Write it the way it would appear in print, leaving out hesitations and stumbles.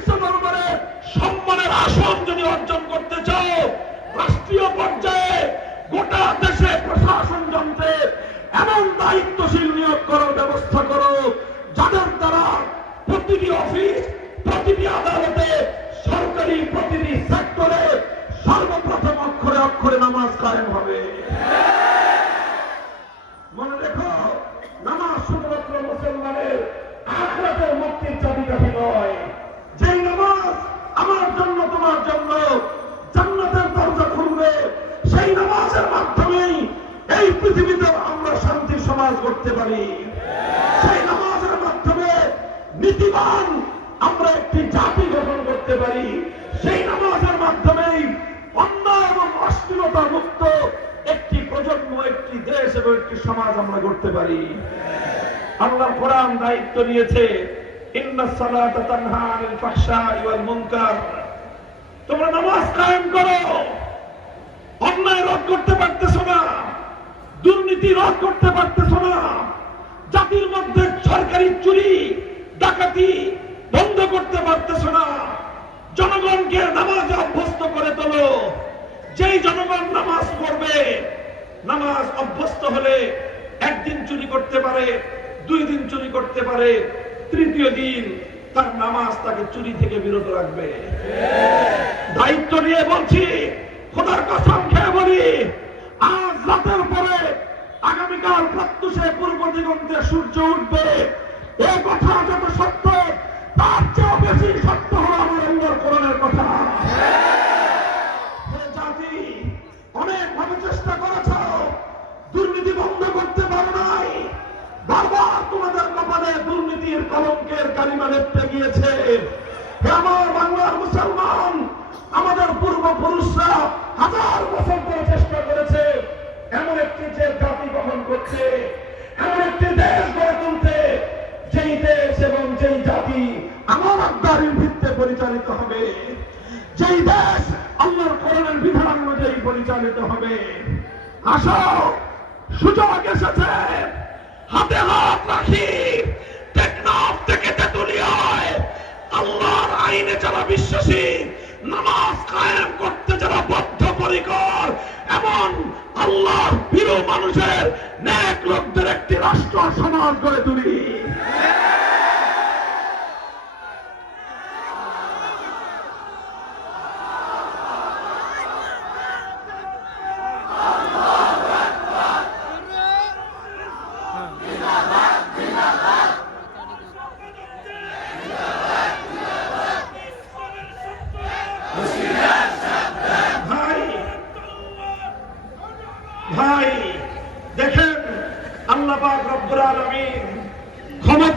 বিশ্ব দরবারে সম্মানের আসন যদি অর্জন করতে চাও, রাষ্ট্রীয় পর্যায়ে গোটা দেশে প্রশাসন যন্ত্রে এমন দায়িত্বশীল নিয়োগ করার ব্যবস্থা করো যাদের দ্বারা প্রতিটি অফিস, প্রতিটি আদালতে, সরকারি প্রতিটি সেক্টরে সর্বপ্রথম অক্ষরে অক্ষরে নামাজ কায়েম হবে। মনে রেখো, নামাজ শুধুমাত্র মুসলমানের আখিরাতের মুক্তির চাবিকাঠি নয়। যেই নামাজ আমার জন্য, তোমার জন্য জান্নাতের দরজা খুলবে, সেই নামাজের মাধ্যমেই এই পৃথিবীতে আমরা শান্তির সমাজ গড়তে পারি। সেই নামাজের মাধ্যমে নীতিবান আমরা একটি জাতি গঠন করতে পারি। সেই নামাজের মাধ্যমেই অন্যায় এবং অশ্লীলতা মুক্ত একটি প্রজন্ম, একটি দেশ এবং একটি সমাজ আমরা গড়তে পারি। আল্লাহর কোরআন দায়িত্ব নিয়েছে, ইন্নাস সালাতা তানহা আনিল ফাহশাই ওয়াল মুনকার। তোমরা নামাজ কায়েম করো। অন্যায় রোধ করতে পারতেছো না, দুর্নীতি রোধ করতে পারতেছো না, জাতির মধ্যে সরকারি চুরি ডাকাতি বন্ধ করতে পারতেছো না। জনগণকে নামাজে অভ্যস্ত করে তোলো। যেই জনগণ নামাজ পড়বে, নামাজ অভ্যস্ত হলে একদিন চুরি করতে পারে, 2 দিন চুরি করতে পারে, তৃতীয় দিন তার নামাজ তাকে চুরি থেকে বিরত রাখবে। দায়িত্ব নিয়ে বলছি, খোদার কসম খেয়ে বলি, আজ রাতের পরে আগামীকাল প্রত্যুষে পূর্ব দিগন্তে সূর্য উঠবে। এই কথা যত সত্য, তার চেয়েও বেশি সত্য হলো আমার আল্লাহর কোরআনের কথা। জাতি অনেক ভাবে চেষ্টা করেছ, দুর্নীতি বন্ধ করতে পারো নাই। বারবার তোমাদের কপালে দুর্নীতির কলঙ্কের কালিমা লেপটে গিয়েছে। আমার বাংলার মুসলমান, আমাদের পূর্বপুরুষরা 1000 বছর ধরে চেষ্টা করেছে এমন একটি যে জাতি গঠন করতে, এমন একটি দেশ গড়ে তুলতে, যেই দেশ এবং যেই জাতি আমার আজ্ঞার ভিত্তিতে পরিচালিত হবে, যেই দেশ আল্লাহর কোরআনের বিধান অনুযায়ী পরিচালিত হবে। আসো, সুযোগ এসেছে, হাতে হাত রাখি, টেকনাফ থেকে তেতুলিয়ায় আল্লাহর আইনে যারা বিশ্বাসী, নামাজ কায়েম করতে যারা বদ্ধপরিকর, এমন আল্লাহর প্রিয় মানুষের নেক লোকদের একটি রাষ্ট্র সমাজ গড়ে তুলি। ভাই দেখেন, আল্লাহ পাক রব্বুল আলামিন ক্ষমতা